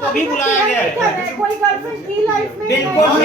को भी बुलाया गया है। कोई गर्लफ्रेंड की लाइफ में बिल्कुल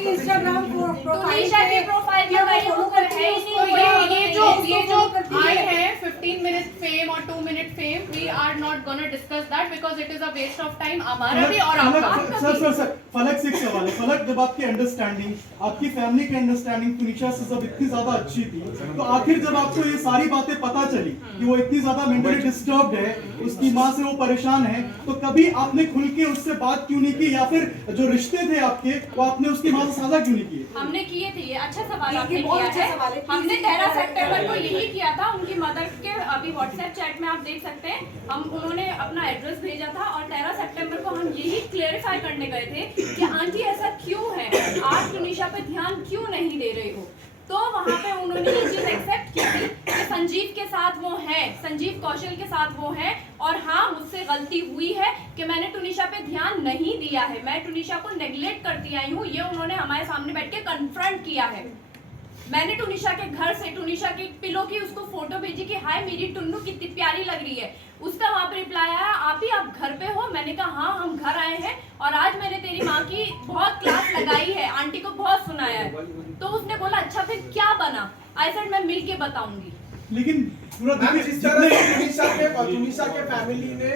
इंस्टाग्राम तुनिशा के प्रोफाइल पे भाई वो है ही नहीं। ये जो आए हैं 15 मिनट फेम और 2 minute fame, we are not gonna discuss that because it is a waste of time हमारा भी और आपका। सर फलक से एक सवाल है। फलक, जब आपकी अंडरस्टैंडिंग, आपकी फैमिली की अंडरस्टैंडिंग तुनिशा से सब इतनी ज्यादा अच्छी थी, तो आखिर जब आपको ये सारी बातें पता चली कि वो इतनी ज्यादा मेंटली डिस्टर्ब्ड है, उसकी माँ से वो परेशान है, तो कभी आपने खुल के उससे बात क्यों नहीं की, या फिर जो रिश्ते थे आपके वो आपने उसकी माँ से साझा क्यों नहीं किए? हमने किए थे। ये अच्छा सवाल आपने किया है। हमने 13 सितंबर को यही किया था। उनकी मदर के अभी व्हाट्सएप चैट में आप देख सकते हैं, उन्होंने अपना एड्रेस भेजा था और 13 सितंबर को हम यही क्लेरिफाई करने गए थे कि आंटी ऐसा क्यों है, आप तुनिशा पे ध्यान क्यों नहीं दे रहे हो। तो वहाँ पे उन्होंने ये चीज एक्सेप्ट की थी कि संजीव के साथ वो है, संजीव कौशल के साथ वो है, और हाँ मुझसे गलती हुई है कि मैंने तुनिशा पे ध्यान नहीं दिया है, मैं तुनिशा को नेग्लेक्ट करती आई हूँ। ये उन्होंने हमारे सामने बैठ के कन्फ्रंट किया है। मैंने तुनिशा के घर से तुनिशा के पिलो की उसको फोटो भेजी कि हाय मेरी टुन्नू कितनी प्यारी लग रही है। उसका वहाँ पे रिप्लाई आया, आप ही आप घर पे हो? मैंने कहा हाँ हम घर आए हैं और आज मैंने तेरी माँ की बहुत क्लास लगाई है, आंटी को बहुत सुनाया है। तो उसने बोला अच्छा फिर क्या बना? आई सेड मैं मिल के बताऊंगी। लेकिन पूरा जिस तरह तुनिशा के फैमिली ने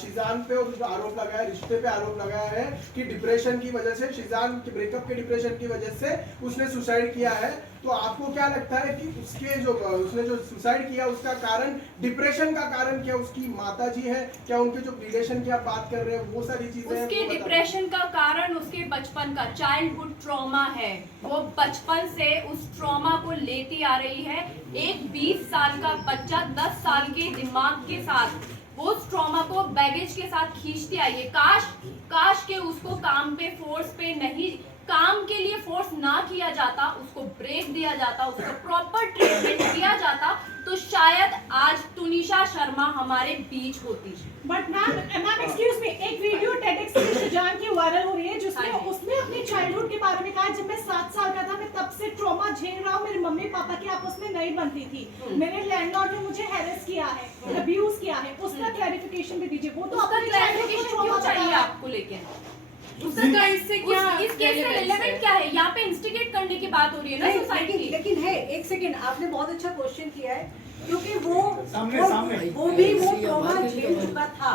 शिजान पे आरोप लगाया, रिश्ते पे आरोप लगाया है कि डिप्रेशन की वजह से, शिजान के ब्रेकअप के डिप्रेशन की वजह से उसने सुसाइड किया है, तो आपको क्या लगता है कि उसने जो सुसाइड किया उसका कारण, डिप्रेशन का कारण क्या उसकी माताजी है, क्या उनके जो रिलेशन की आप बात कर रहे हैं वो सारी चीजें? उसके डिप्रेशन का कारण उसके बचपन का चाइल्डहुड ट्रॉमा है। वो बचपन से उस ट्रॉमा को लेती आ रही है। एक 20 साल का बच्चा 10 साल के दिमाग के साथ वो उस ट्रॉमा को बैगेज के साथ खींचती आई है। काश के उसको काम पे फोर्स पे नहीं, काम के लिए फोर्स ना किया जाता, उसको ब्रेक दिया जाता, उसको प्रॉपर ट्रीटमेंट दिया जाता, तो शायद आज तुनिशा शर्मा हमारे बीच होती। बट मैम एक्सक्यूज मी, एक वीडियो टेडेक्स में शिजान की वायरल हो रही है जिसमें उसने अपनी चाइल्डहुड के बारे में कहा, जब मैं 7 साल का था मैं तब से ट्रॉमा झेल रहा हूँ, मेरे मम्मी पापा की आपस में नहीं बनती थी, मेरे लैंडलॉर्ड ने मुझे हैरेस किया है, अब्यूज किया है। उसका क्लैरिफिकेशन भी दीजिए। वो तो उसका क्लैरिफिकेशन क्यों चाहिए आपको? लेकिन उसका इससे क्या इस केस से रिलेवेंट क्या है? यहाँ पे इंस्टिगेट करने की बात हो रही है ना सोसाइटी की। लेकिन है, एक सेकंड, आपने बहुत अच्छा क्वेश्चन किया है, क्योंकि वो भी वो ट्रॉमा झेल चुका था।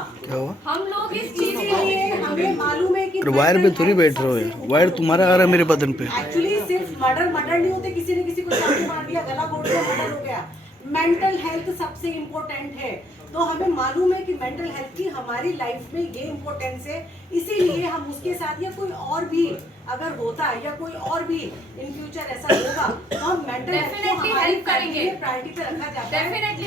हम लोग इस चीज के लिए हमें मालूम है कि वायर में थोड़ी बैठ रहे हो, वायर तुम्हारा आ रहा है मेरे बदन पे। एक्चुअली सिर्फ मर्डर नहीं होते, किसी ने किसी को चाकू मार दिया, गला घोट दिया, मर्डर हो गया। मेंटल हेल्थ सबसे इम्पोर्टेंट है, तो हमें मालूम है कि मेंटल हेल्थ की हमारी लाइफ में ये इम्पोर्टेंस है, इसीलिए हम उसके साथ, या कोई और भी अगर होता है या कोई और भी इन फ्यूचर ऐसा होगा, तो हम मेंटल डेफिनेटली हेल्प करेंगे, प्रायोरिटी पे रखा जाता है। डेफिनेटली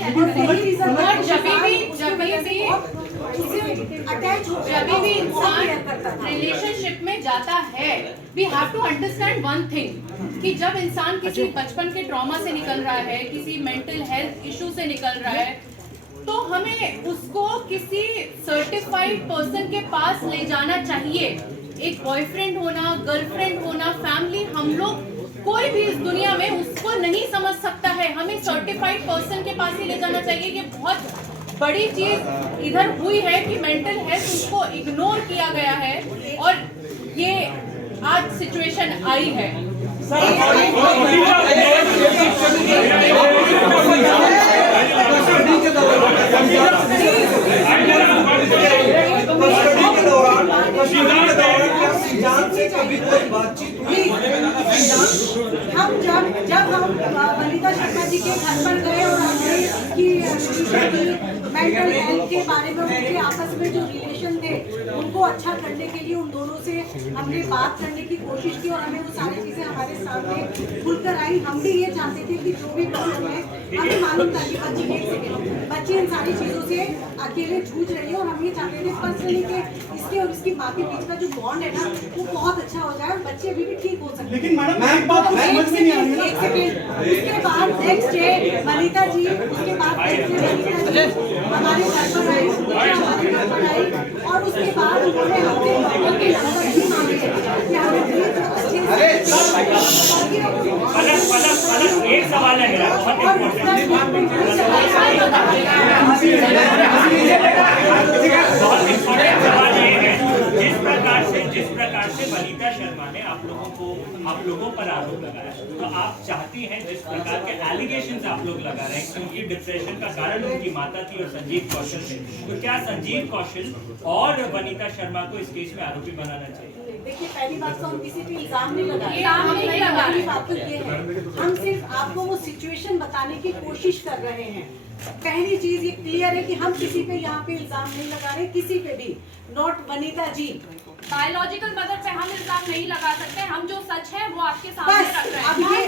रिलेशनशिप में जाता है, we have to understand one thing कि जब इंसान किसी बचपन के ट्रॉमा से निकल रहा है, किसी मेंटल हेल्थ इशू से निकल रहा है, तो हमें उसको किसी सर्टिफाइड पर्सन के पास ले जाना चाहिए। एक बॉयफ्रेंड होना, गर्लफ्रेंड होना, फैमिली, हम लोग कोई भी इस दुनिया में उसको नहीं समझ सकता है, हमें सर्टिफाइड पर्सन के पास ही ले जाना चाहिए। ये बहुत बड़ी चीज इधर हुई है कि मेंटल हेल्थ उसको इग्नोर किया गया है और ये आज सिचुएशन आई है। हम वनिता शर्मा जी के घर पर गए और हमने मेंटल हेल्थ के बारे में, उनके आपस में जो रिलेशन थे उनको अच्छा करने के लिए उन दोनों से हमने बात करने की कोशिश की और हमें वो सारी चीजें हमारे सामने खुलकर आई। हम भी ये चाहते थे कि जो भी प्रॉब्लम है, हमें मालूम था कि बच्ची इन सारी चीजों से अकेले जूझ रही है और हम ये चाहते थे पर्सनली कि इसके और इसकी माँ के बीच का जो बॉन्ड है ना वो बहुत अच्छा हो जाए और बच्चे अभी भी ठीक हो सकते। लेकिन मैडम एक बात समझ में नहीं आ रही है। एक सेकंड, उसके बाद नेक्स्ट डे वनिता जी, उसके बाद हमारे घर पर आई, हमारे घर पर आई और उसके बाद उन्होंने हमसे डॉक्टर के नंबर भी मांगे कि हमें एक सवाल है मेरा, बहुत इम्पोर्टेंट। आप लोगों पर आरोप लगाया। तो आप चाहती हैं जिस प्रकार के एलिगेशन आप लोग लगा रहे हैं क्योंकि डिप्रेशन का कारण उनकी माता थी और संजीव कौशल थे, तो क्या संजीव कौशल और वनीता शर्मा को इस केस में आरोपी बनाना चाहिए? देखिए, पहली बात तो हम किसी पे इल्जाम नहीं लगा रहे। इल्जाम नहीं लगा रहे। पहली बात तो ये है, हम सिर्फ आपको वो सिचुएशन बताने की कोशिश कर रहे हैं। पहली चीज ये क्लियर है कि हम किसी पे यहाँ पे इल्जाम नहीं लगा रहे, किसी पे भी, not Vanita ji. Biological mother पे हम इल्जाम नहीं लगा सकते, हम जो सच है वो आपके सामने बस रख रहे अब हैं।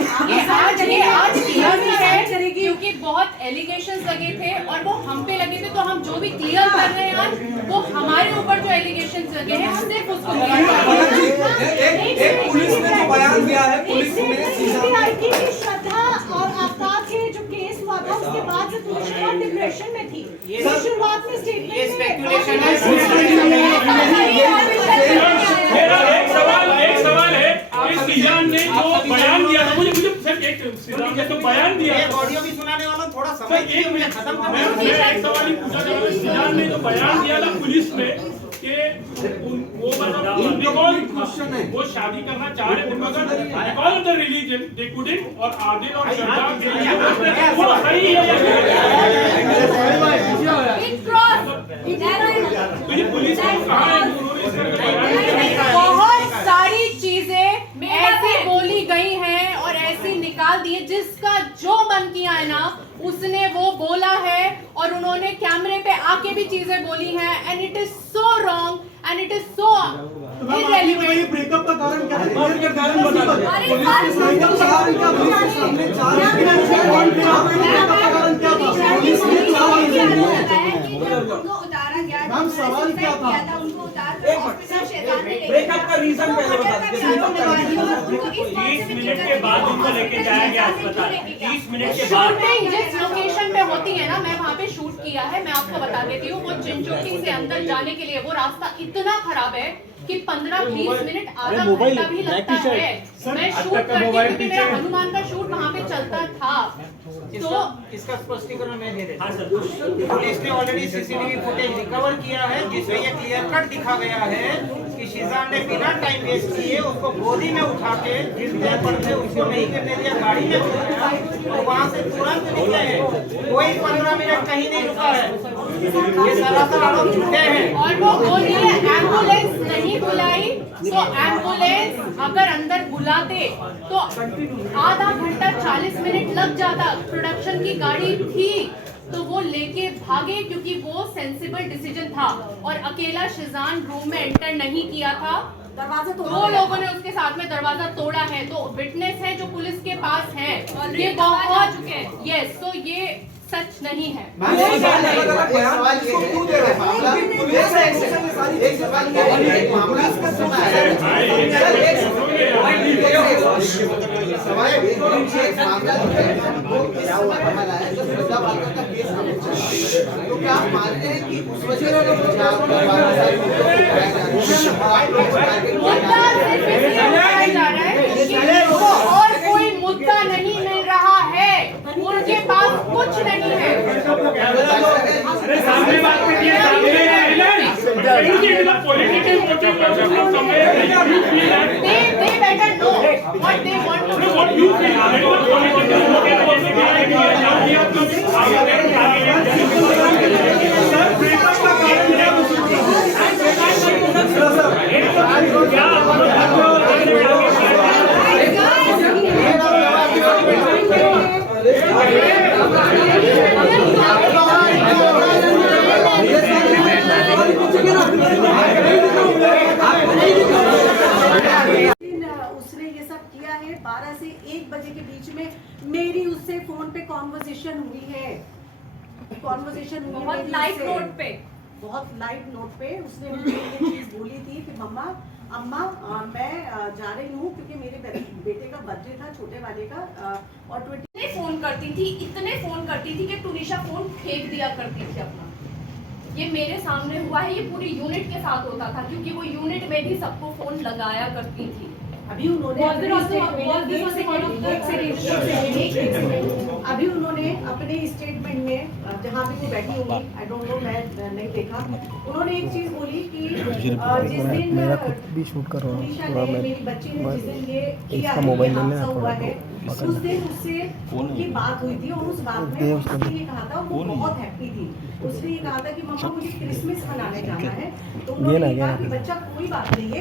ये आज क्लियर भी है करेगी क्योंकि बहुत एलिगेशंस लगे थे और वो हम पे लगे थे, तो हम जो भी क्लियर कर रहे हैं आज वो हमारे ऊपर जो एलिगेशंस लगे हैं हम सिर्फ उसको एक पुलिस ने जो बयान दिया है, पुलिस ने सीबीआई की श्रद्धा और आपका के जो केस हुआ था उसके बाद से तुनिशा डिप्रेशन में थी। तो शुरुआत में स्टेटमेंट एक सवाल है, इस निजाम ने जो बयान दिया था, मुझे सिर्फ एक जो बयान दिया था, ऑडियो भी सुनाने वाला थोड़ा सर समय एक मिनट खत्म मैं एक सवाल ही पूछा था। इस निजाम ने जो बयान दिया था पुलिस में कि वो मतलब वो शादी करना चाह रहे थे मगर because of the religion they couldn't, और आदिल और श्रद्धा के लिए वो सही तो ये पुलिस को कहा है उन्होंने इस तरह का बयान बहुत सारी चीजें ऐसी बोली गई हैं और ऐसी निकाल दी है, जिसका जो मन किया है ना उसने वो बोला है और उन्होंने कैमरे पे आके भी चीजें बोली हैं, and it is so wrong and it is so irrelevant. Breakup का कारण क्या है? क्लियर कर कारण बता दो। अरे पुलिस के ब्रेकअप का कारण क्या था? सामने 4 मिनट से कौन किया? ब्रेकअप का कारण क्या था? पुलिस ने 4 उनको उतारा गया, मैम, सवाल क्या था? उनको उतार ऑफिसर शैतान ने ब्रेकअप का रीजन पहले बता दीजिए। 30 मिनट के बाद उनको लेके जाया गया अस्पताल। 30 मिनट के बाद शूटिंग जिस लोकेशन पे होती है ना, मैं वहाँ पे शूट किया है, मैं आपको बता देती हूँ। वो चिंचोटी से अंदर जाने के लिए वो रास्ता इतना खराब है कि 15-20 मिनट आधा घंटा भी लगता है। मैं शूट करती हूँ क्योंकि मेरा हनुमान का शूट वहाँ पे चलता था। तो इसका स्पष्टीकरण मैं दे देता हाँ सर, हूं। पुलिस ने ऑलरेडी सीसीटीवी फुटेज रिकवर किया है जिसमें ये क्लियर कट दिखा गया है कि शीजान ने बिना टाइम वेस्ट किए उसको गोदी में उठा के गिरते पड़ते उसको नहीं गिरने दिया, गाड़ी में उठाया और वहाँ से तुरंत निकले हैं। कोई 15 मिनट कहीं नहीं रुका है। ये सरासर आरोप झूठे हैं। और वो बोली है एम्बुलेंस नहीं बुलाई, तो एम्बुलेंस अगर अंदर बुलाते तो आधा घंटा 40 मिनट लग जाता। प्रोडक्शन की गाड़ी थी तो वो लेके भागे क्योंकि वो सेंसिबल डिसीजन था, और अकेला शिजान रूम में एंटर नहीं किया था। दरवाजा तो 2 लोगों ने उसके साथ में दरवाजा तोड़ा है। तो विटनेस है जो पुलिस के पास है, Already ये गवाह जा बहुत चुके हैं। यस, तो ये सच नहीं है। तो क्या आप मानते हैं कि उस वजह मुद्दा सिर्फ इसलिए उठाया जा रहा है कि उनको और कोई मुद्दा नहीं मिल रहा है, उनके पास कुछ नहीं है। अरे सामने बात करिए, political They better know what they want to do. what you feel, उसने ये सब किया है। 12 से 1 बजे के बीच में मेरी उससे फोन पे कॉन्वर्सेशन हुई है। बहुत लाइट नोट पे, बहुत लाइट नोट पे उसने मुझे ये चीज बोली थी कि मम्मा अम्मा मैं जा रही हूँ क्योंकि मेरे बेटे का बर्थडे था, छोटे वाले का, और 20 इतने फोन करती थी कि टुनिशा फोन फेंक दिया करती थी अपना। ये मेरे सामने हुआ है, ये पूरी यूनिट के साथ होता था क्योंकि वो यूनिट में भी सबको फोन लगाया करती थी। अभी उन्होंने अभी उन्होंने अपने स्टेटमेंट में जहाँ भी वो बैठी होंगी, आई डोंट नो, मैं नहीं देखा, उन्होंने एक चीज बोली कि जिस दिन मेरा खुद भी शूट कर रहा हूँ पूरा मैं, मेरी बच्ची ने जिस दिन ये किया इसका है, मोबाइल ये ले लेना हादसा हुआ थोड़ा है, उस दिन उससे उनकी बात हुई थी और उस बात में उसने ये कहा था, वो बहुत हैप्पी थी, उसने ये कहा था कि मम्मा मुझे क्रिसमस मनाने जाना है, तो उन्होंने कहा कि बच्चा कोई बात नहीं है,